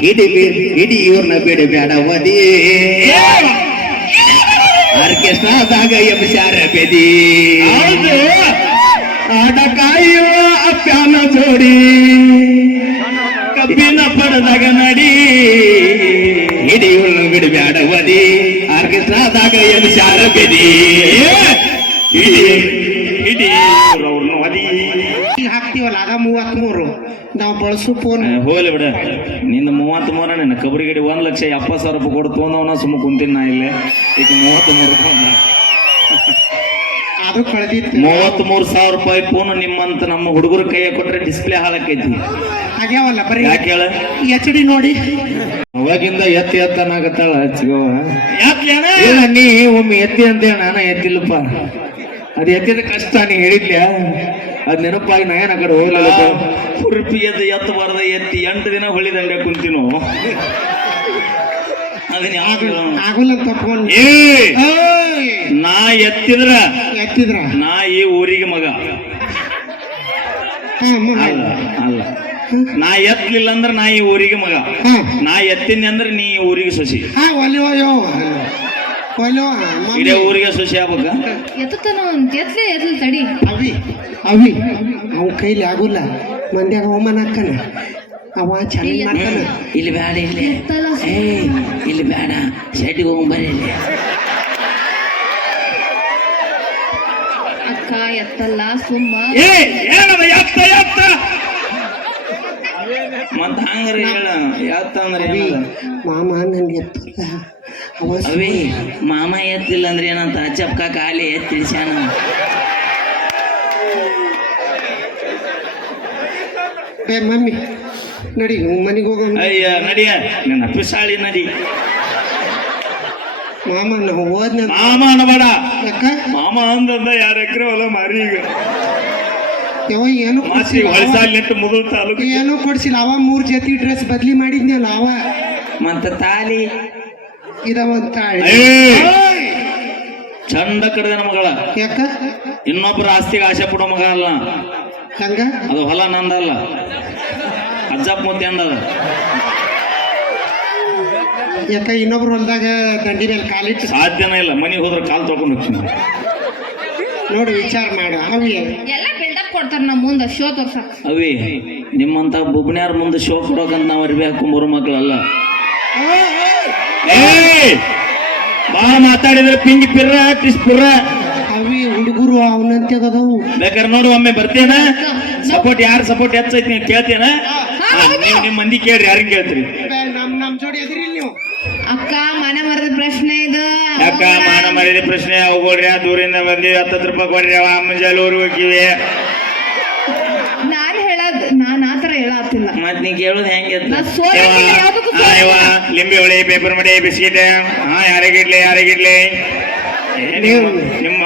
ಇವ್ರನ್ನ ಬಿಡಬೇಡವದಿ ಆರ್ಕೆಸ್ಟ್ರಾದಾಗ ಎಬ್ಸ್ಯಾರ ಬೆದಿ ಆಟ ಕಾಯೋ ಅಪ್ಯಾನ ಜೋಡಿ ಕಬ್ಬಿನ ಪಡದಾಗ ನಡಿ ಇವ್ರನ್ನ ಬಿಡಬೇಡವದಿ ಆರ್ಕೆಸ್ಟ್ರಾದಾಗ ಎಬ್ಸ್ಯಾರ ಬೆದಿ ಅವ್ರನ್ನ ಒದಿ ಹಾಕ್ತಿವಲ್ಲ ಅದ 33 ನಾವು ಬಳಸು ಫೋನ್ ಹೋಗ್ಲಿ ಬಿಡ ನಿಂದ 33 ನಿನ್ನ ಕಬರಿ ಗಡಿ 1,70,000 ರೂಪಾಯಿ ಕೊಡು ತೊಂದವನ ಸುಮ್ಮ ಕುಂತೀನಿ ನಾ ಇಲ್ಲೇ ಈಗ 33 ಅದು ಕಳೆದಿತ್ತು 33,000 ರೂಪಾಯಿ ಫೋನ್ ನಿಮ್ಮಂತ ನಮ್ಮ ಹುಡುಗರ ಕೈಯ ಕೊಟ್ರೆ ಡಿಸ್ಪ್ಲೇ ಹಾಳಾಕೈತಿ ಆಗ್ಯಾವಲ್ಲ ಬರೀ ಯಾಕೆ ಹೇಳ HD ನೋಡಿ ಅವಾಗಿಂದ ಎತ್ತನಾಗತ್ತಾಳ ಇಲ್ಲ ನೀ ಒಮ್ಮೆ ಎತ್ತಿ ಅಂತೇಳ ನಾನು ಎತ್ತಿಲ್ಲಪ್ಪ ಅದು ಎತ್ತಿದ ಕಷ್ಟ ನೀ ಹೇಳಿದ್ಲ್ಯಾ ಅದ್ ನೆನಪಾಗಿ ನಾ ಏನ್ ಆ ಕಡೆ ಹೋಗ್ಲಿಲ್ಲ ಉಡುಪಿ ಎತ್ತಬಾರ್ದ ಎತ್ತಿ 8 ದಿನ ಹೊಳಿದಂಗ ಕುಂತಿನೋ ಅದನ್ನ ಆಗುಲ್ಲಂತ ಫೋನ್ ನಾ ಎತ್ತಿದ್ರ ನಾ ಈ ಊರಿಗೆ ಮಗ ಅಲ್ಲ ಅಲ್ಲ ನಾ ಎತ್ತಲಿಲ್ಲ ಅಂದ್ರ ನಾ ಈ ಊರಿಗೆ ಮಗ ನಾ ಎತ್ತಿನಿ ಅಂದ್ರ ನೀ ಈ ಊರಿಗೆ ಸೊಸಿ ಇಡೇ ಊರಿಗೆ ಸೊಸಿ ಆಗ್ಬೇಕ ತಡಿ ಅವಿ ಅವ್ ಕೈಲಿ ಆಗುಲ್ಲ ಮಂದ್ಯಾಗ ಅವಮಾನ ಹಾಕನ ಅವ ಚೆನ್ನಾಗಿ ಮಾಡ್ತಾನ ಇಲ್ಲಿ ಬೇಡ ಇಲ್ಲಿ ಬೇಡ ಶೆಟ್ಟಿಗೆ ಹೋಗ್ಬರಿ ಇಲ್ಲಿ ಅಕ್ಕ ಎತ್ತಲ್ಲ ಸುಮ್ಮ ಮತ್ತ ಹಂಗ್ರಿ ಹೇಳ ಎತ್ತ ಅಂದ್ರೆ ಮಾಮ ನನ್ಗೆ ಎತ್ತಲ್ಲ ಅವೇ ಮಾಮ ಎತ್ತಿಲ್ಲ ಅಂದ್ರೆ ಏನಂತ ಚಪ್ಕ ಖಾಲಿ ಎತ್ತಿಳಿಸ್ಯಾನ ಮಮ್ಮಿ ನಡಿ ಮನೆಗೆ ಹೋಗೋಣ ಅಯ್ಯ ನಡಿಯ ನನ್ನ ಪಿಸಾಳಿ ನಡಿ ಮಾಮ ನಾವು ಹೋದ್ನ ಮಾಮ ಅನ್ನಬೇಡ ಯಾಕ ಮಾಮ ಅಂದಂದ 2 ಎಕರೆ ಹೊಲ ಮಾರಿ ಈಗ ಯಾವ ಏನು ಹೊಳಸಾಲಿಂತ ಮೊದಲು ತಾಲೂಕು ಏನೋ ಕೊಡ್ಸಿಲ್ಲ ಅವ 3 ಜೊತೆ ಡ್ರೆಸ್ ಬದ್ಲಿ ಮಾಡಿದ್ನಲ್ಲ ಅವ ಮತ್ತ ತಾಲಿ ಇದ ಒಂದ್ ತಾಳಿ ಚಂದ ಕಡ್ದ ಮಗಳ ಯಾಕ ಇನ್ನೊಬ್ಬರ ಆಸ್ತಿಗೆ ಆಸೆ ಪಡೋ ಮಗ ಅಲ್ಲ ಹಂಗ ಅದು ಹೊಲ ನಂದಲ್ಲ ಅಜ್ಜಪ್ಪ ಮುತ್ತಿ ಅಂದದ ಯಾಕ ಇನ್ನೊಬ್ರು ಹೊಲ್ದಾಗ ದಂಡಿ ಮೇಲೆ ಕಾಲಿಟ್ಟು ಸಾಧ್ಯನೇ ಇಲ್ಲ ಮನೆಗೆ ಹೋದ್ರೆ ಕಾಲು ತೊಳ್ಕೊಂಡು ಹೋಗ್ತೀನಿ ನೋಡಿ ವಿಚಾರ ಮಾಡು ಅವಿ ಎಲ್ಲ ಬಿಲ್ಡಪ್ ಕೊಡ್ತಾರ ನಮ್ಮ ಮುಂದೆ ಶೋ ತೋರ್ಸಕ್ ಅವಿ ನಿಮ್ಮಂತ ಬುಬ್ನ್ಯಾರ ಮುಂದೆ ಶೋ ಕೊಡೋಕಂತ ನಾವು ಅರ್ಬಿ ಹಾಕೊಂಬರು ಮಕ್ಕಳಲ್ಲ ಬಾಳ ಮಾತಾಡಿದ್ರೆ ಪಿಂಗಿ ಪಿರ್ರ ಟಿಸ್ ಪಿರ್ರ ಅವಿ ಹುಡುಗರು ಅವನಂತೆಗದವು ಬೇಕಾದ್ರೆ ನೋಡು ಒಮ್ಮೆ ಬರ್ತೇನ ಸಪೋರ್ಟ್ ಯಾರು ಸಪೋರ್ಟ್ ಹೆಚ್ಚೈತಿ ನೀವು ಕೇಳ್ತೇನ ನೀವು ನಿಮ್ಮ ಮಂದಿ ಕೇಳ್ರಿ ಯಾರಿಗೆ ಕೇಳ್ತೀರಿ ನಮ್ ಜೋಡಿ ಎದ್ರಿ ನೀವು ಅಕ್ಕ ಮನೆ ಮರದ ಪ್ರಶ್ನೆ ಇದು ಯಾಕ ಮಾನ ಮರ್ಯಾದೆ ಪ್ರಶ್ನೆ ಹೋಗ್ರಿ ದೂರಿಂದ ಬಂದಿ 10 ರೂಪಾಯಿ ಕೊಡ್ರಿ ಅವ ಮುಂಜಾನೆ ಊರಿಗೆ ಹೋಗಿವಿ ನಾನು ಆತರ ಹೇಳತ್ತಿಲ್ಲ ಮತ್ ನೀ ಕೇಳುದು ಹೆಂಗೆ ಲಿಂಬೆ ಹೊಳಿ ಪೇಪರ್ ಮಡಿ ಬಿಸ್ಕಿಟ್ ಯಾರಿಗಿಡ್ಲಿ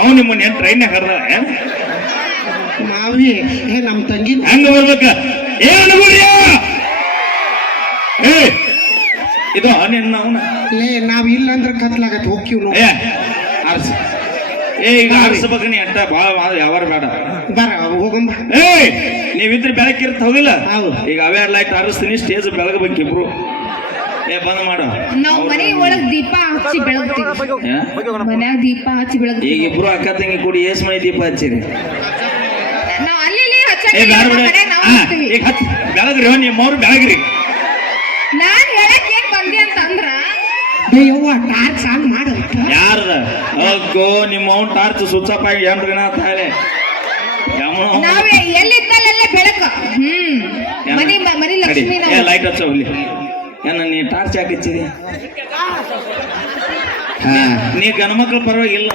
ನಿಮ್ಮನ್ನ ಏನ್ ಟ್ರೈನ್ ಕರ್ದ ಮಾವಿ ನಮ್ ತಂಗಿ ಹಂಗ ಬರ್ಬೇಕ ಇದು ನಿನ್ನ ನಾವ್ ಇಲ್ಲ ಅಂದ್ರೆ ಕತ್ಲಾಗತ್ತೆ ಹೋಗ್ತೀವಿ ನೋಡಿ ಈಗ ಆರಿಸ್ಬೇಕ ನೀ ಅಟ್ಟ ಭಾಳ ಯಾವಾರ ಬೇಡ ಬರ ಹೋಗಂಬ ನೀವಿದ್ರೆ ಬೆಳಕಿರ್ತ ಹೋಗಿಲ್ಲ ಈಗ ಅವೇ ಲೈಟ್ ಆರಿಸ್ತೀನಿ ಸ್ಟೇಜ್ ಬೆಳಗಬೇಕಿಬ್ರು ಬಂದ್ ಮಾಡ ನಾವು ಮನೆ ಒಳಗ್ ದೀಪ ಹಚ್ಚಿ ಬೆಳಗ್ತೀವಿ ಮನ್ಯಾಗ ದೀಪ ಹಚ್ಚಿ ಬೆಳಗ್ತೀವಿ ಈಗ ಇಬ್ರು ಅಕ್ಕ ತಂಗಿ ಕೂಡಿ ಏಸ್ ಮನೆ ದೀಪ ಹಚ್ಚಿರಿ ನಾವ್ ಅಲ್ಲಿ ಬೆಳಗ್ರಿ ನಿಮ್ಮವ್ರು ಬೆಳಗ್ರಿ ನಾನ್ ಹೇಳಕ್ ಏನ್ ಬಂದಿ ಅಂತ ಅಂದ್ರ ಟಾರ್ಚ್ ಆನ್ ಮಾಡ ಯಾರದ ಅಕ್ಕೋ ನಿಮ್ಮ ಅವ್ನ ಟಾರ್ಚ್ ಸ್ವಿಚ್ ಆಫ್ ಆಗಿ 8 ದಿನ ತಾಳೆ ನಾವ್ ಎಲ್ಲಿದ್ದಲ್ಲೆಲ್ಲ ಬೆಳಕು ಮನಿ ಲಕ್ಷ್ಮಿ ಲೈಟ್ ಹಚ್ಚ ಹೋಗ್ಲಿ ಏನ ನೀ ಟಾರ್ಚ್ ಯಾಕೆ ಹಚ್ಚಿದಿ ನೀ ಗಣಮಕ್ಳ ಪರವಾಗಿಲ್ಲ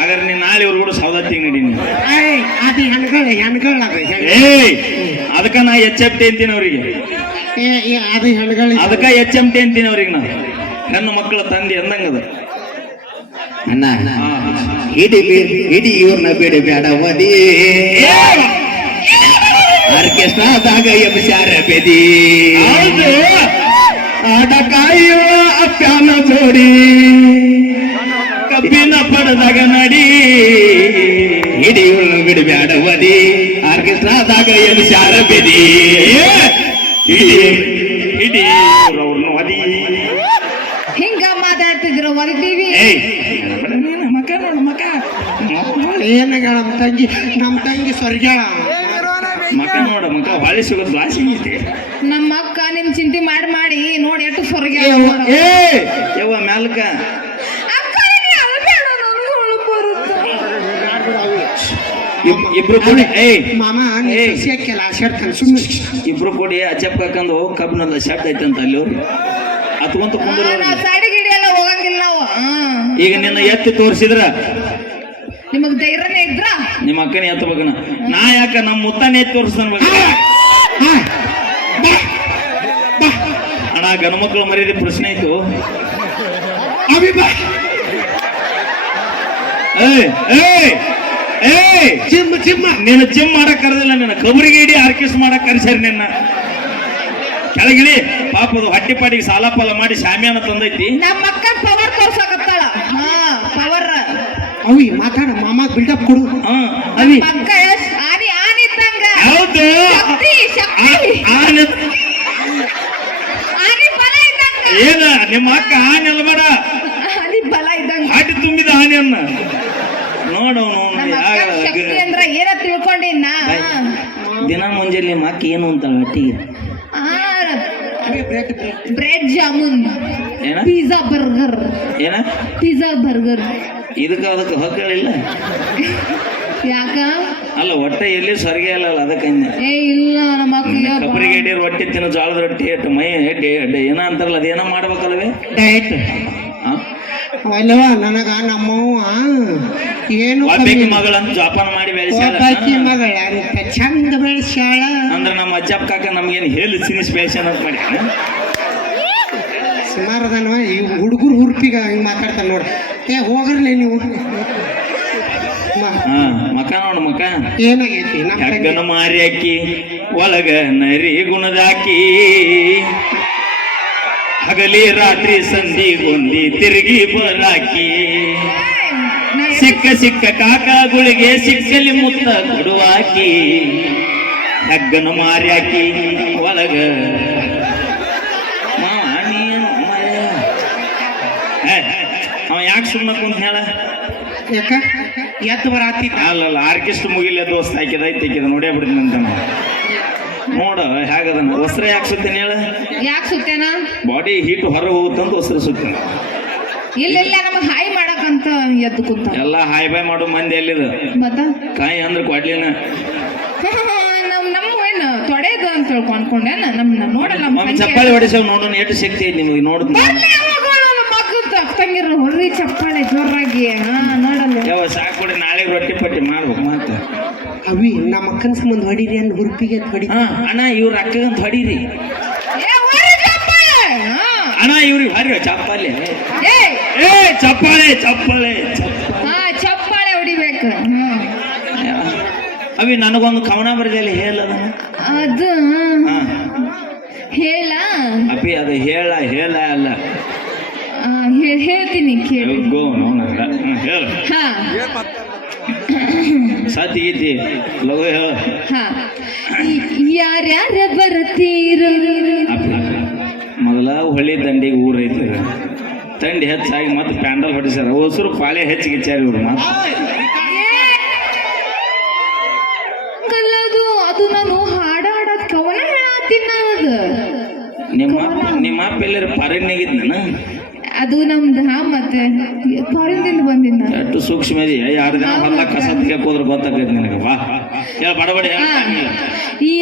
ಹಾಗಾದ್ರೆ ನೀ ನಾಳೆ ಇವ್ರು ಕೂಡ ಸೌದತ್ತಿಗೆ ನಡೀನಿ ಅದಕ್ಕ ನಾ HFT ಅಂತೀನಿ ಅವ್ರಿಗೆ ಅದಕ್ಕ HMT ಅಂತೀನಿ ಅವ್ರಿಗೆ ನಾ ನನ್ನ ಮಕ್ಕಳ ತಂದೆ ಅಂದಂಗದ ಅಣ್ಣ ಇಡೀ ಇವ್ರನ್ನ ಬಿಡಬೇಡವದಿ ಆರ್ಕೆಸ್ಟ್ರಾದಾಗ ಎಬ್ಸ್ಯಾರ ಬೆದಿ ಆಟ ಕಾಯೋ ಅಪ್ಯಾನ ಜೋಡಿ ಕಬ್ಬಿನ ಪಡದಾಗ ನಡಿ ಇಡೀ ಇವ್ರನ್ನ ಬಿಡಬೇಡವದಿ ಆರ್ಕೆಸ್ಟ್ರಾದಾಗ ಎಬ್ಸ್ಯಾರ ಬೆದಿ ಇಡೀ ಹೊಡಿತಿ ಅವ್ರನ್ನ ಹೊಡಿ. ಹಿಂಗ ಮಾತಾಡ್ತಿದ್ರು ಒದಿತೀವಿ. ಏಯ್ ಮಕ ನೋಡು ಮಕ ಏನಾಗ ನಮ್ಮ ತಂಗಿ ಸ್ವರ್ಗ್ಯಾಳ ಮಕ ನೋಡ ಮಕ ಹೊಳಿ ಸಿಗೋದು ದ್ವಾಸಿ ಐತಿ. ನಮ್ಮ ಅಕ್ಕ ನಿಮ್ ಚಿಂತೆ ಮಾಡಿ ಮಾಡಿ ನೋಡಿ ಎಷ್ಟು ಸ್ವರ್ಗ. ಏ ಯವ್ವ ಮ್ಯಾಲ್ಕ ಇಬ್ರು ಕೂಡಿ ಏಯ್ ಮಾಮ ಸಸಿಯಕ್ಕೆಲ್ಲ ಆಶಾಡ್ತಾನೆ ಸುಮ್ಮನೆ. ಇಬ್ರು ಕೂಡಿ ಅಜ್ಜಪ್ಪ ಕಾಕಂದು ಕಬ್ಬಿನಲ್ಲ ಶೆಡ್ ಐತಂತ ಅಲ್ಲಿ ಅವ್ರು ಹತ್ಕೊಂತ ಕುಂದ್ರು. ಸೈಡ್ ಗಿಡಿ ಎಲ್ಲ ಹೋಗಂಗಿಲ್ಲ ನಾವು. ಈಗ ನಿನ್ನ ಎತ್ತಿ ತೋರಿಸಿದ್ರ ನಿಮಗ್ ಧೈರ್ಯನೇ ಇದ್ರ ನಿಮ್ಮ ಅಕ್ಕನ ಎತ್ತ ಬಗನ ನಾ ಯಾಕ ನಮ್ಮ ಮುತ್ತಾನೆ ಎತ್ತಿ ತೋರಿಸ್ತಾನ ಬಗ. ಅಣ್ಣ ಗಣಮಕ್ಳು ಮರ್ಯಾದೆ ಪ್ರಶ್ನೆ ಆಯ್ತು. ಜಿಮ್ ಜಿಮ್ ನೀನು ಜಿಮ್ ಮಾಡಕ್ ಕರೆದಿಲ್ಲ, ನಿನ್ನ ಕಬರಿಗೆ ಇಡಿ ಆರ್ಕಿಸ್ ಮಾಡಕ್ ಕರ್ಸ್ಯಾರ ನಿನ್ನ. ಕೆಳಗಿಳಿ ಪಾಪದು ಹೊಟ್ಟಿ ಪಾಟಿಗೆ ಸಾಲ ಪಾಲ ಮಾಡಿ ಶಾಮಿಯಾನ ತಂದೈತಿ. ನಮ್ಮ ಅಕ್ಕ ಪವರ್ ತೋರ್ಸಕತ್ತಾಳ. ಪವರ್ ಅವಿ ಮಾತಾಡ ಮಾಮ ಬಿಲ್ಡಪ್ ಕೊಡು. ಅವಿ ಅಕ್ಕ ಆನಿ ಆನಿ ಇದ್ದಂಗ. ಹೌದು ಶಕ್ತಿ ಶಕ್ತಿ ಆನೆ ಆನಿ ಬಲ ಇದ್ದಂಗ. ಏನ ನಿಮ್ಮ ಅಕ್ಕ ಆನೆ ಅಲ್ಲ ಬೇಡ, ಆನಿ ಬಲ ಇದ್ದಂಗ. ಹಾಟಿ ತುಂಬಿದ ಆನೆಯನ್ನ ನೋಡವನು. ನಮ್ಮ ಅಕ್ಕ ಶಕ್ತಿ ಅಂದ್ರ ಏನ ತಿಳ್ಕೊಂಡಿನ. ದಿನ ಮುಂಜಾನೆ ನಿಮ್ಮ ಅಕ್ಕ ಏನು ಅಂತ ಹೊಟ್ಟಿಗೆ ಬ್ರೆಡ್ ಜಾಮೂನ್, ಏನ ಪಿಜ್ಜಾ ಬರ್ಗರ್, ಏನ ಪಿಜ್ಜಾ ಬರ್ಗರ್. ಇದಕ್ಕ ಅದಕ್ಕೆ ಹೊಕ್ಕಳಿಲ್ಲ ಯಾಕ ಅಲ್ಲ ಹೊಟ್ಟೆ ಎಲ್ಲಿ ಸ್ವರ್ಗೆ ಅಲ್ಲ ಅದಕ್ಕೆ ಏ ಇಲ್ಲ ನಮ್ಮ ಅಕ್ಕ ಕಬರಿಗೆ ಇಡಿ ರೊಟ್ಟಿ ತಿನ್ನೋ ಜೋಳದ ರೊಟ್ಟಿ ಎಟ್ಟು ಮೈ ಏನ ಅಂತಾರಲ್ಲ ಅದೇನೋ ಮಾಡ್ಬೇಕಲ್ವೇ ಡಯಟ್ ಅಲ್ಲವ ನನಗ ನಮ್ಮವ್ವ ಏನು ಒಬ್ಬಾಕಿ ಮಗಳಂತ ಜೋಪಾನ ಮಾಡಿ ಬೆಳೆಸ್ಯಾಳ. ಒಬ್ಬಾಕಿ ಮಗಳ ಅಂತ ಚಂದ ಬೆಳೆಸ್ಯಾಳ. ಅಂದ್ರೆ ನಮ್ಮ ಅಜ್ಜಪ್ಪ ಕಾಕ ನಮ್ಗೇನು ಹೇಳಿ ಸಿನಿಸ್ ಬೆಳೆಸ್ಯಾನ ಅಂತ ಮಾಡಿ ಸುಮಾರದನವ ಈ ಹುಡುಗರು ಹುರ್ಪಿಗ ಹಿಂಗ್ ಮಾತಾಡ್ತಾನ ನೋಡಿ. ಏ ಹೋಗ್ರಲಿ ನೀವು. ಮಕ ನೋಡು ಮಕ ಏನಾಗೈತಿ ನಮ್ಮ ಹೆಗ್ಗನ ಮಾರಿ ಹಾಕಿ ಒಳಗ ನರಿ ಗುಣದಾಕಿ ಹಗಲಿ ರಾತ್ರಿ ಸಂಧಿ ಗೊಂದಿ ತಿರುಗಿ ಬರಾಕಿ ಸಿಕ್ಕ ಸಿಕ್ಕ ಕಾಕಗಳಿಗೆ ಸಿಕ್ಕಲಿ ಮುತ್ತ ಕೊಡುವಾಕಿ ಹೆಗ್ಗನ ಮಾರಿ ಹಾಕಿ ಒಳಗ ಅವ ಯಾಕೆ ಸುಮ್ಮನೆ ಕುಂತ ಹೇಳ ಯಾಕ ಎತ್ತು ಬರಾತಿದ್ದ ಅಲ್ಲಲ್ಲ ಆರ್ಕೆಸ್ಟ್ರಾ ಮುಗಿಲ್ಲ ದೋಸ್ತ ಹಾಕಿದ ಐತಿಕಿದ ನೋಡೇ ಬಿಡ್ತೀನಿ ಅಂತ ನೋಡ ಹೇಗದನ್ನ ವಸ್ತ್ರ ಯಾಕೆ ಸುತ್ತೇನೆ ಹೇಳ. ಯಾಕೆ ಸುತ್ತೇನ ಬಾಡಿ ಹೀಟ್ ಹೊರಗೆ ಹೋಗುತ್ತಂತ ವಸ್ತ್ರ ಸುತ್ತೇನೆ. ಇಲ್ಲ ಇಲ್ಲ ನಮಗ್ ಹಾಯ್ ಮಾಡಕಂತ ಎದ್ದು ಕುಂತ ಎಲ್ಲ ಹಾಯ್ ಬಾಯ್ ಮಾಡೋ ಮಂದಿ ಎಲ್ಲಿದ ಮತ್ತ ಕಾಯಿ ಅಂದ್ರೆ ಕೊಡ್ಲಿನ ನಮ್ಮ ಏನು ತೊಡೆದು ಅಂತ ಅನ್ಕೊಂಡೇನ ನಮ್ನ ನೋಡಲ್ಲ ಚಪ್ಪಾಳಿ ಹೊಡಿಸವ್ ನೋಡೋಣ ಎಷ್ಟು ಶಕ್ತಿ ಐತಿ ನಿಮಗೆ ನೋಡುದು. ತಂಗಿರ ಹೊರ್ರಿ ಚಪ್ಪಾಳೆ ಜೋರಾಗಿ ನೋಡಲ್ಲ. ಯಾವ ಸಾಕೊಡಿ ನಾಳೆ ರೊಟ್ಟಿ ಪಟ್ಟಿ ಮಾಡ್ಬೇಕು ಮಾತು. ಅವಿ ನಮ್ಮ ಅಕ್ಕನ ಸಂಬಂಧ ಹೊಡೀರಿ ಅನ್ನ ಹುರುಪಿಗೆ ಹೊಡಿ. ಅಣ್ಣ ಇವ್ರ ಅಕ್ಕಗಂತ ಹೊಡೀರಿ ಅಣ್ಣ ಇವ್ರಿಗೆ ಹೊರಿ ಚಪ್ಪಾಳೆ. ಏ ಚಪ್ಪಾಳೆ ಚಪ್ಪಾಳೆ ಚಪ್ಪಾಳೆ ಹೊಡಿಬೇಕು. ಅವಿ ನನಗೊಂದು ಕವನ ಬರೆದಲ್ಲಿ ಹೇಳದನ ಅದು ಹೇಳ ಅಪ್ಪಿ ಅದು ಹೇಳ ಹೇಳ ಅಲ್ಲ ಹೇಳ್ತೀನಿ ಕೇಳಿ. ಗೋ ಹೇಳ ಸತಿ ಗೀತಿ ಲಗು ಹೇಳ. ಯಾರ್ಯಾರ ಬರ್ತೀರ ಮೊದಲ ಹೊಳಿ ದಂಡಿಗೆ ಊರ ಐತಿ ತಂಡಿ ಹೆಚ್ಚಾಗಿ ಮತ್ತೆ ಪ್ಯಾಂಡಲ್ ಹೊಡಿಸ್ಯಾರ ಹೊಸರು ಪಾಳೆ ಹೆಚ್ಚಿಗಿಚ್ಚಾರಿ ಇವ್ರು ಮಾತು. ಕಲ್ಲದು ಅದು ನಾನು ಹಾಡಾಡೋದ್ ಕವನ ಹೇಳತ್ತೀನಿ ಅದು. ನಿಮ್ಮ ಅಪ್ಪ ಎಲ್ಲರ ಪಾರಿನಾಗಿದ್ನ ಅದು ನಮ್ದು ಮತ್ತೆ ಫಾರಿನ್ದಿಂದ ಬಂದಿದ್ದ. ಎಷ್ಟು ಸೂಕ್ಷ್ಮ ಇದೆಯಾ 2 ದಿನ ಹೊಲ ಕಸ ತೆಗಿಯಕ್ ಹೋದ್ರೆ ಗೊತ್ತಾಗೈತಿ ನಿನಗೆ. ಬಾ ಹೇಳ ಬಡಬಡಿ.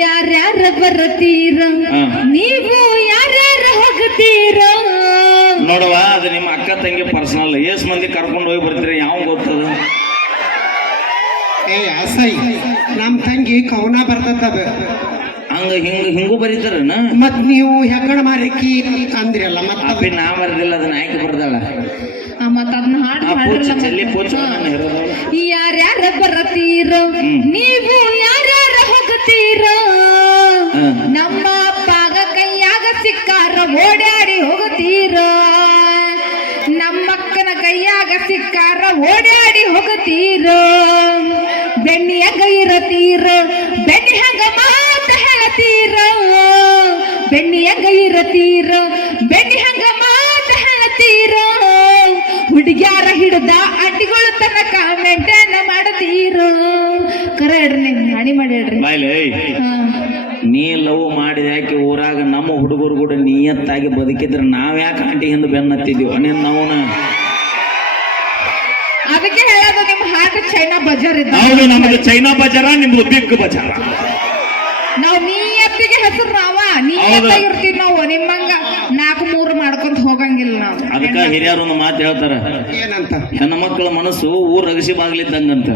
ಯಾರ್ಯಾರ ಬರ್ತೀರ ನೀವು ಯಾರ್ಯಾರ ಹೋಗ್ತೀರ ನೋಡವ ಅದು ನಿಮ್ಮ ಅಕ್ಕ ತಂಗಿ ಪರ್ಸನಲ್. ಎಸ್ ಮಂದಿ ಕರ್ಕೊಂಡು ಹೋಗಿ ಬರ್ತೀರಿ ಯಾವ ಗೊತ್ತದ. ಏ ಅಸೈ ನಮ್ಮ ತಂಗಿ ಕವನ ಬರ್ತದ ಹಂಗ ಹಿಂಗೂ ಬರೀತಾರನ. ಮತ್ ನೀವು ಹೆಗ್ಗಣ ಮಾರಿಕಿ ಅಂದ್ರಲ್ಲ ಮತ್ತೆ ಅಪ್ಪಿ ನಾ ಬರ್ದಿಲ್ಲ ಅದನ್ನ ಆಯ್ಕೆ ಬರ್ದಾಳ. ಮತ್ತ ಅದನ್ನ ಯಾರ್ಯಾರ ಬರ್ತೀರ ನೀವು ಯಾರ್ಯಾರ ಹೋಗ್ತೀರ ನಮ್ಮ ಅಪ್ಪಗ ಕೈಯಾಗ ಸಿಕ್ಕಾರ ಓಡಾಡಿ ಹೋಗ್ತೀರ ನಮ್ಮಕ್ಕನ ಕೈಯಾಗ ಸಿಕ್ಕಾರ ಓಡಾಡಿ ಹೋಗ್ತೀರ ಬೆಣ್ಣಿಯಾಗ ಇರತೀರ ಬೆಣ್ಣಿ ಹಂಗ ಮಾತ ಹೇಳ್ತೀರ ಬೆಣ್ಣಿ ಹಂಗ ಇರತೀರ ಬೆಣ್ಣಿ ಹಂಗ ಮಾತ ಹೇಳತೀರ ಹುಡುಗ್ಯಾರ ಹಿಡ್ದ ಅಡ್ಡಿಗಳು ತನಕ ಮೆಂಟೇನ್ ಮಾಡತೀರ ಕರ ಹೇಳ್ರಿ ನೀವು ಹಾಡಿ ಮಾಡಿ ಹೇಳ್ರಿ ಬಾಯ್ಲೆ ನೀ ಲವ್ ಮಾಡಿದ ಯಾಕೆ ಊರಾಗ ನಮ್ಮ ಹುಡುಗರು ಕೂಡ ನಿಯತ್ತಾಗಿ ಬದುಕಿದ್ರೆ ನಾವ್ ಯಾಕೆ ಆಂಟಿ ಹಿಂದೆ ಬೆನ್ನತ್ತಿದ್ವಿ ನೀನ್ ನಾವುನ ಅದಕ್ಕೆ ಹೇಳೋದು ನಿಮ್ಮ ಹಾರ್ಟ್ ಚೈನಾ ಬಜಾರ್ ಇದ್ದ ಹೌದು ನಮ್ದು ಚೈನಾ ಬಜಾರ ನಿಮ್ದು ಬಿಗ್ ಬಜಾರ ನಾವ್ ನೀಯತ್ತಿಗೆ ಹೆಸರು ನಾವ ನೀಯತ್ತಾಗಿರ್ತೀವಿ ನಾವು ನಿಮ್ಮಂಗ 4-3 ಮಾಡ್ಕೊಂತ ಹೋಗಂಗಿಲ್ಲ ನಾವು ಅದಕ್ಕ ಹಿರಿಯರು ಒಂದು ಮಾತು ಹೇಳ್ತಾರ ಏನಂತ ಹೆಣ್ಣು ಮಕ್ಕಳ ಮನಸ್ಸು ಊರ್ ಅಗಸಿ ಬಾಗ್ಲಿದ್ದಂಗಂತ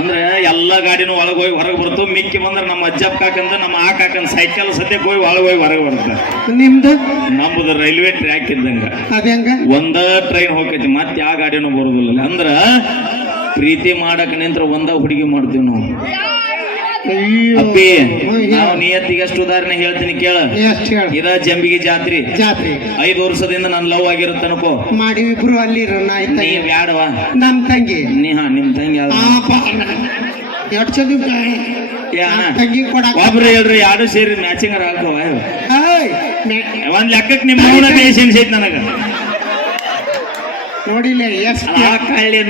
ಅಂದ್ರೆ ಎಲ್ಲಾ ಗಾಡಿನೂ ಒಳಗೆ ಹೋಗಿ ಹೊರಗೆ ಬರ್ತವೆ ಮಿಕ್ಕಿ ಬಂದ್ರೆ ನಮ್ಮ ಅಜ್ಜಪ್ಪ ಕಾಕಂದ ನಮ್ಮ ಆ ಕಾಕಂದ ಸೈಕಲ್ ಸದ್ಯಕ್ಕೆ ಹೋಗಿ ಒಳಗೆ ಹೋಗಿ ಹೊರಗೆ ಬರುತ್ತೆ ನಿಮ್ದು ನಮ್ಮದು ರೈಲ್ವೆ ಟ್ರ್ಯಾಕ್ ಇದ್ದಂಗ ಅದಂಗ ಒಂದ ಟ್ರೈನ್ ಹೋಗ್ತೈತಿ ಮತ್ತೆ ಯಾವ ಗಾಡಿನೂ ಬರುದಿಲ್ಲ ಅಂದ್ರ ಪ್ರೀತಿ ಮಾಡಕ್ ನಿಂತ್ರ ಒಂದ ಹುಡುಗಿ ಮಾಡ್ತೀವಿ ನಾವು ಅಪ್ಪಿ ನಾವು ನಿಯತ್ತಿಗೆ ಅಷ್ಟು ಉದಾಹರಣೆ ಹೇಳ್ತೀನಿ ಕೇಳ ಎಷ್ಟು ಹೇಳ ಇದ ಜಂಬಿಗೆ ಜಾತ್ರಿ ಜಾತ್ರೆ 5 ವರ್ಷದಿಂದ ನನ್ ಲವ್ ಆಗಿರುತ್ತೆ ಅನ್ಕೋ ಮಾಡಿ ಇಬ್ರು ಅಲ್ಲಿ ಆಯ್ತಾ ನೀ ಬ್ಯಾಡವಾ ನಮ್ ತಂಗಿ ನಿಮ್ ತಂಗಿ ಯಾವ್ದು? ಎಷ್ಟು ಚಂದ ಏ ಅಣ್ಣ, ತಂಗಿ ಕೊಡಾಕ ಒಬ್ರು ಹೇಳ್ರಿ ಎರಡು ಸೇರಿ ಮ್ಯಾಚಿಂಗ್ ಹಾಕವ ಏಯ್, ಒಂದ್ ಲೆಕ್ಕಕ್ಕೆ ನಿಮ್ಮ ಮೌನ ಬೇಷನ್ ಐತಿ ನನಗ ನೋಡಿಲ್ಲ ಎಷ್ಟು ಆ ಕಳ್ಳಿ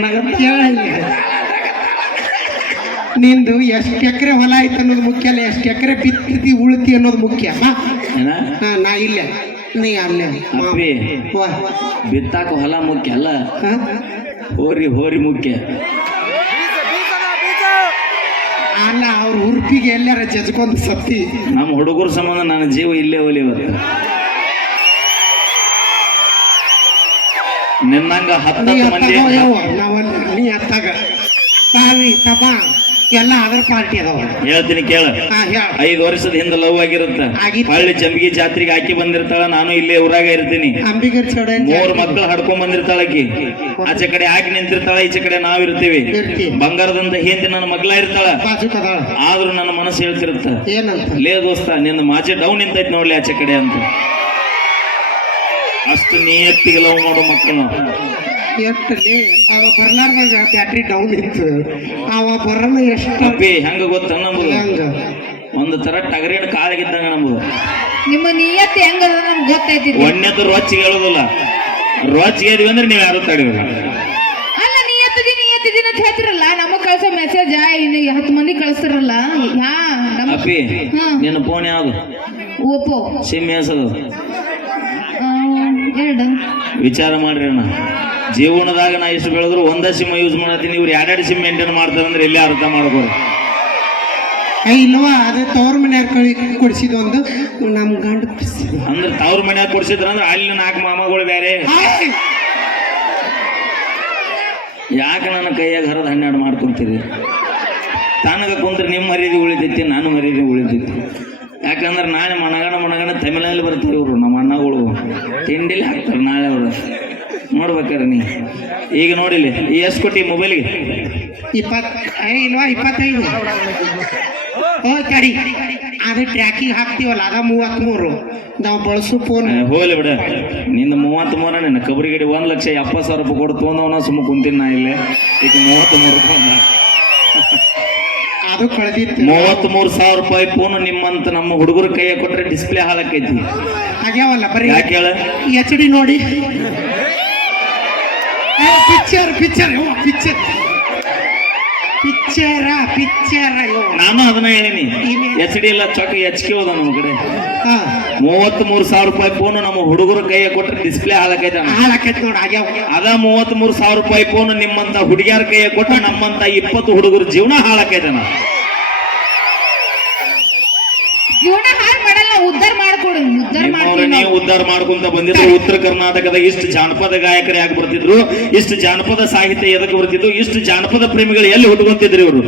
ನಿಂದು ಎಷ್ಟು ಎಕರೆ ಹೊಲ ಐತೆ ಅನ್ನೋದು ಮುಖ್ಯ ಅಲ್ಲ, ಎಷ್ಟು ಎಕರೆ ಬಿತ್ತಿ ಉಳ್ತಿ ಅನ್ನೋದು ಮುಖ್ಯ. ಏನ ನಾ ಇಲ್ಲೇ ನೀ ಅಲ್ಲೇ ಅಪ್ಪಿ ವಾ. ಬಿತ್ತಾಕ ಹೊಲ ಮುಖ್ಯ ಅಲ್ಲ, ಹಾ? ಹೋರಿ ಮುಖ್ಯ. ಅಲ್ಲ ಅವ್ರ ಉರ್ಪಿಗೆ ಎಲ್ಲಾರ ಜಜ್ಕೊಂಡ್ ಸತ್ತಿ ನಮ್ಮ ಹುಡುಗರ ಸಂಬಂಧ ನನ್ನ ಜೀವ ಇಲ್ಲೇ ಒಲಿ ಇವತ್ತು. ನಿನ್ನಂಗ ನೀ 10 ಮಂದಿ ಅತ್ತಾಗ ಯಾವ ನಾವಲ್ಲಿ ನೀ ಅತ್ತಾಗ ತಾವಿ ತಬಾ ಎಲ್ಲ ಅದರ ಪಾರ್ಟಿ ಅದಾವ. ಹೇಳ್ತೀನಿ ಕೇಳ. ಹಾ ಹೇಳ. 5 ವರ್ಷದ ಹಿಂದೆ ಲವ್ ಆಗಿರುತ್ತ, ಆಗಿತ್ತು. ಹಳ್ಳಿ ಜಂಬಿಗೆ ಜಾತ್ರೆಗೆ ಹಾಕಿ ಬಂದಿರ್ತಾಳ, ನಾನು ಇಲ್ಲೇ ಊರಾಗ ಇರ್ತೀನಿ. ಅಂಬಿಗರ್ ಚೌಡ 3 ಮಕ್ಕಳು ಹಡ್ಕೊಂಡ್ ಬಂದಿರ್ತಾಳ ಆಕಿ, ಆಚೆ ಕಡೆ ಹಾಕಿ ನಿಂತಿರ್ತಾಳ, ಈಚೆ ಕಡೆ ನಾವ್ ಇರ್ತೀವಿ. ಇರ್ತೀವಿ. ಬಂಗಾರದಂತ ಹಿಂದೆ ನನ್ನ ಮಗ್ಳ ಇರ್ತಾಳ, ಬಾಜು ಕದಾಳ ಆದ್ರೂ ನನ್ನ ಮನಸ್ಸು ಹೇಳ್ತಿರುತ್ತ, ಏನಂತ ಲೇ ದೋಸ್ತ ನಿನ್ನ ಮಾಚೆ ಡೌನ್ ನಿಂತೈತಿ ನೋಡ್ಲಿ ಆಚೆ ಕಡೆ ಅಂತ. ಅಷ್ಟು ನಿಯತ್ತಿಗೆ ಲವ್ ಮಾಡೋ ಮಕ್ಕಳು ನಾವು. ಎಟ್ಟಲ್ಲಿ ಅವ ಬರ್ಲಾರ್ದಾಗ ಬ್ಯಾಟ್ರಿ ಡೌನ್ ಇತ್ತು, ಅವ ಬರೋಣ ಎಷ್ಟು ಅಪ್ಪಿ ಹೆಂಗ ಗೊತ್ತ ನಮ್ದು ಹೆಂಗ ಒಂದು ತರ ಟಗರಿನ ಕಾಳಿಗಿದ್ದಂಗ ನಮ್ದು. ನಿಮ್ಮ ನಿಯತ್ತು ಹೆಂಗದ ನಮ್ಗೆ ಗೊತ್ತೈತಿ. ಒಣ್ಣೆದು ರೊಚ್ಚಿಗೆ ಹೇಳುದಿಲ್ಲ, ರೊಚ್ಚಿಗೆ ಇದೀವಿ ಅಂದ್ರೆ ನೀವ್ ಯಾರು ತಡಿಯೋಲ್ಲ. ಅಲ್ಲ ನಿಯತ್ತಿದೀನಿ ಅಂತ ಹೇಳ್ತಿರಲ್ಲ, ನಮಗ್ ಕಳ್ಸೋ ಮೆಸೇಜ್ ಇನ್ನು 10 ಮಂದಿ ಕಳಿಸ್ತಿರಲ್ಲ. ಅಪ್ಪಿ ನಿನ್ನ ಫೋನ್ ಯಾವ್ದು? ಓಪೋ ಸಿಮ್ ಹೆಸರು 2. ವಿಚಾರ ಮಾಡ್ರಿ ಅಣ್ಣ. ಜೀವನದಾಗ ನಾ ಇಷ್ಟು ಬೆಳೆದ್ರು ಒಂದ ಸಿಮ್ ಯೂಸ್ ಮಾಡತ್ತೀನಿ, ಇವ್ರು 2 ಸಿಮ್ ಮೇಂಟೈನ್ ಮಾಡ್ತಾರಂದ್ರೆ ಎಲ್ಲಿ ಅರ್ಥ ಮಾಡ್ಕೋರಿ. ಇಲ್ವಾ ಅದೇ ತವ್ರ ಮನೆಯವ್ರ ಕೊಡಿಸಿದ ಒಂದು ನಮ್ ಗಂಡ ಅಂದ್ರೆ ತವ್ರ ಮನ್ಯಾಗ ಕೊಡ್ಸಿದ್ರ ಅಂದ್ರೆ ಅಲ್ಲಿ 4 ಮಾಮಗಳು ಬೇರೆ. ಯಾಕೆ ನನ್ನ ಕೈಯಾಗ ಹರದ 12 ಮಾಡ್ಕೊಂತೀರಿ? ತನಗ ಕುಂತ್ರೆ ನಿಮ್ಮ ಮರ್ಯಾದೆ ಉಳಿತೈತಿ, ನಾನು ಮರ್ಯಾದೆ ಉಳಿತೈತಿ. ಯಾಕಂದ್ರೆ ನಾಳೆ ಮಣಗಣ ತಮಿಳಲ್ಲಿ ಬರ್ತಾರೆ ಇವರು, ನಮ್ಮ ಅಣ್ಣಗಳು ತಿಂಡಿಲಿ ಹಾಕ್ತಾರೆ ನಾಳೆ ಅವರು. ನೋಡ್ಬೇಕಾರೆ ನೀ ಈಗ ನೋಡಿಲಿ ಎಷ್ಟು ಕೊಟ್ಟಿ ಮೊಬೈಲ್ಗೆ? 25. ಓ ತಡಿ, ಅದು ಟ್ರ್ಯಾಕಿಂಗ್ ಹಾಕ್ತೀವಲ್ಲ ಅದ 33. ನಾವು ಬಳಸೋ ಫೋನ್ ಹೋಗ್ಲಿ ಬಿಡ. ನಿಂದ 33 ನಿನ್ನ ಕಬರಿಗಡಿ 1,70,000 ರೂಪಾಯಿ ಕೊಡು ತೊಗೊಂಡವನ ಸುಮ್ಮ ಕುಂತೀನಿ ನಾ ಇಲ್ಲೇ. ಈಗ 33 ಅದು ಕಳೆದಿತ್ತು. 33,000 ರೂಪಾಯಿ ಫೋನ್ ನಿಮ್ಮಂತ ನಮ್ಮ ಹುಡುಗರ ಕೈಯ ಕೊಟ್ರೆ ಡಿಸ್ಪ್ಲೇ ಹಾಳಾಕೈತಿ. ಆಗ್ಯಾವಲ್ಲ ಬರೀ ಯಾಕೆ ಹೇಳ? HD ನೋಡಿ ಪಿಕ್ಚರ್ ನಾನು ಅದನ್ನ ಹೇಳಿನಿ. HD ಎಲ್ಲ ಚೊಕ್ಕ HK ಹೋದ ನಮ್ಮ ಕಡೆ. 33,000 ರೂಪಾಯಿ ಫೋನ್ ನಮ್ಮ ಹುಡುಗರ ಕೈಯ ಕೊಟ್ರೆ ಡಿಸ್ಪ್ಲೇ ಹಾಳಾಕೈತ ನೋಡ ಆಗ್ಯಾವ. ಅದ 33,000 ರೂಪಾಯಿ ಫೋನ್ ನಿಮ್ಮಂತ ಹುಡುಗಿಯರ ಕೈಯ ಕೊಟ್ರೆ ನಮ್ಮಂತ 20 ಹುಡುಗರ ಜೀವನ ಹಾಳಾಕೈತನ. ಜೀವನ ಹಾಳು ಮಾಡಲ್ಲ, ಉದ್ಧಾರ ಮಾಡ್ಕೊಡು. ನೀವು ಉದ್ಧಾರ ಮಾಡ್ಕೊಂತ ಬಂದಿದ್ರು. ಉತ್ತರ ಕರ್ನಾಟಕದ ಇಷ್ಟು ಜಾನಪದ ಗಾಯಕರು ಯಾಕೆ ಬರ್ತಿದ್ರು? ಇಷ್ಟು ಜಾನಪದ ಸಾಹಿತ್ಯ ಎದಕ್ಕೆ ಬರ್ತಿದ್ರು? ಇಷ್ಟು ಜಾನಪದ ಪ್ರೇಮಿಗಳು ಎಲ್ಲಿ ಹುಟ್ಕೊಂತಿದ್ರು ಇವರು?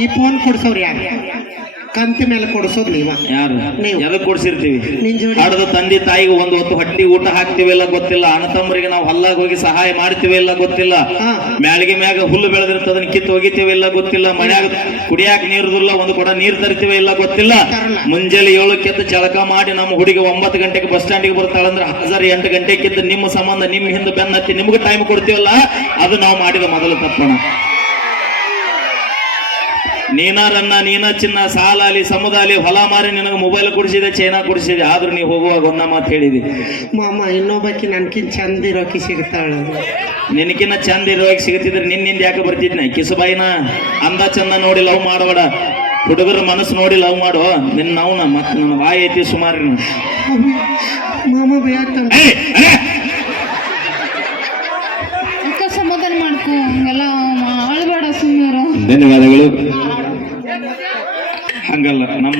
ಈ ಫೋನ್ ಕೊಡ್ಸವ್ರಿ ಯಾರು? ಕಂತಿ ಮೇಲೆ ಕೊಡಿಸೋದು ನೀವ? ಯಾರು? ಎದಕ್ ಕೊಡ್ಸಿರ್ತೀವಿ? ಹಡದ ತಂದೆ ತಾಯಿಗೆ ಒಂದು ಹೊತ್ತು ಹಟ್ಟಿ ಊಟ ಹಾಕ್ತಿವಿ ಇಲ್ಲ ಗೊತ್ತಿಲ್ಲ, ಅಣ್ಣ ತಮ್ಮರಿಗೆ ನಾವು ಹೊಲ್ಲಾಗ ಹೋಗಿ ಸಹಾಯ ಮಾಡ್ತೀವಿ ಇಲ್ಲ ಗೊತ್ತಿಲ್ಲ, ಮ್ಯಾಲಿಗೆ ಮ್ಯಾಗ ಹುಲ್ಲು ಬೆಳೆದಿರ್ತದನ್ನ ಕಿತ್ತು ಹೋಗಿತೀವಿ ಇಲ್ಲ ಗೊತ್ತಿಲ್ಲ, ಮನ್ಯಾಗ ಕುಡಿಯಾಕ ನೀರುದಿಲ್ಲ, ಒಂದು ಕೊಡ ನೀರ್ ತರ್ತೀವಿ ಇಲ್ಲ ಗೊತ್ತಿಲ್ಲ. ಮುಂಜಾನೆ 7ಕ್ಕೆ ಎದ್ದು ಜಳಕ ಮಾಡಿ ನಮ್ಮ ಹುಡುಗಿ 9 ಗಂಟೆಗೆ ಬಸ್ ಸ್ಟ್ಯಾಂಡಿಗೆ ಬರ್ತಾಳಂದ್ರೆ 8 ಗಂಟೆಗೆ ನಿಮ್ಮ ಸಂಬಂಧ ನಿಮ್ಮ ಹಿಂದೆ ಬೆನ್ನತ್ತಿ ನಿಮ್ಗೆ ಟೈಮ್ ಕೊಡ್ತೀವಲ್ಲ, ಅದು ನಾವು ಮಾಡಿದ ಮೊದಲು ತಪ್ಪಣ. ನೀನಾರನ್ನ ನೀನ ಚಿನ್ನ ಸಾಲ ಅಲ್ಲಿ ಸಮುದ ಅಲ್ಲಿ ಹೊಲ ಮಾರಿ ನಿನಗೆ ಮೊಬೈಲ್ ಕೊಡಿಸಿದೆ ಚೈನಾ ಕೊಡಿಸಿದೆ ಆದ್ರೂ ನೀ ಹೋಗುವಾಗ ಒಂದ ಮಾತು ಹೇಳಿದಿ ಮಾಮ ಇನ್ನೊಬ್ಬಾಕಿ ನನ್ಕಿನ್ ಚಂದ ಇರೋಕಿ ಸಿಗ್ತಾಳ ನಿನಕಿನ್ನ ಚಂದ ಇರುವಾಗ ಸಿಗುತ್ತಿದ್ರೆ ನಿನ್ನಿಂದ ಯಾಕೆ ಬರ್ತಿದ್ನ ಕಿಸುಬಾಯಿನ ಅಂದ ಚಂದ ನೋಡಿ ಲವ್ ಮಾಡಬೇಡ ಹುಡುಗರ ಮನಸ್ಸು ನೋಡಿ ಲವ್ ಮಾಡೋ ನಿನ್ನ ನಾವ್ನ ಮತ್ತೆ ನನ್ನ ಬಾಯಿ ಐತಿ ಸುಮಾರು ಮಾಮ ಬೇಯತ್ತ ಅಕ್ಕ ಸಮಾಧಾನ ಮಾಡ್ಕೊ ಹಂಗೆಲ್ಲ ಆಳ್ಬೇಡ ಸುಮ್ಮನೆ ಧನ್ಯವಾದಗಳು ಹಂಗಲ್ಲ ನಮ್ಮ